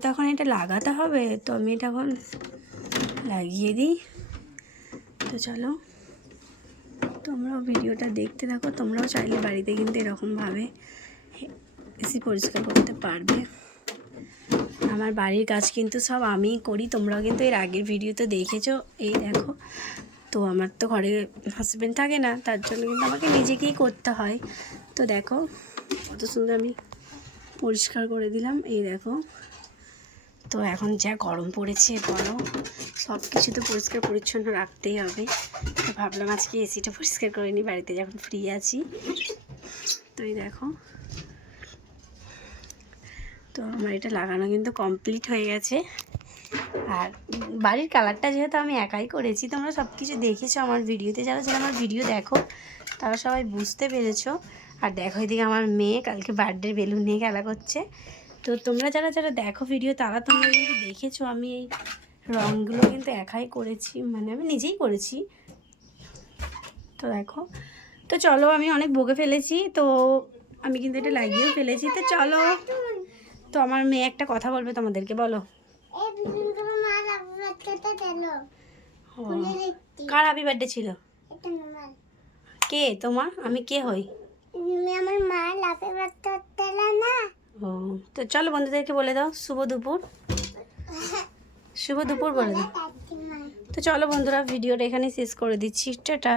তখন এটা লাগাতে হবে, তো আমি এটা এখন লাগিয়ে দিই। তো চলো তোমরাও ভিডিওটা দেখতে থাকো। তোমরাও চাইলে বাড়িতে কিন্তু এরকমভাবে এসি পরিষ্কার করতে পারবে। আমার বাড়ির কাজ কিন্তু সব আমিই করি, তোমরাও কিন্তু এর আগের ভিডিওতে দেখেছো। এই দেখো, তো আমার তো ঘরে হাজব্যান্ড থাকে না, তার জন্য কিন্তু আমাকে নিজেকেই করতে হয়। তো দেখো কত সুন্দর আমি পরিষ্কার করে দিলাম, এই দেখো। তো এখন যা গরম পড়েছে বলো, সব কিছু তো পরিষ্কার পরিচ্ছন্ন রাখতেই হবে। তো ভাবলাম আজকে এসিটা পরিষ্কার করে নিই বাড়িতে যখন ফ্রি আছি। তো এই দেখো, তো আমার এটা লাগানো কিন্তু কমপ্লিট হয়ে গেছে। আর বাড়ির কালারটা যেহেতু আমি একাই করেছি, তোমরা সব কিছু দেখেছো আমার ভিডিওতে। যারা যারা আমার ভিডিও দেখো তারা সবাই বুঝতে পেরেছো। আর দেখো এদিকে আমার মেয়ে কালকে বার্থডে বেলুন নিয়ে খেলা করছে। তো তোমরা যারা যারা দেখো ভিডিও তারা তোমরা কিন্তু দেখেছো আমি এই রঙগুলো কিন্তু একাই করেছি, মানে আমি নিজেই করেছি। তো দেখো, তো চলো আমি অনেক বকে ফেলেছি, তো আমি কিন্তু এটা লাগিয়েও ফেলেছি। তো চলো, তো আমার মেয়ে একটা কথা বলবে তোমাদেরকে, বলো। কার হ্যাপি বার্থডে ছিল? কে তোমার? আমি কে হই? আমার মা হ্যাপি বার্থডে না। ও, তো চলো বন্ধুদেরকে বলে দাও শুভ দুপুর। শুভ দুপুর বলে দাও। তো চলো বন্ধুরা, ভিডিওটা এখানেই শেষ করে দিচ্ছি। টাটা।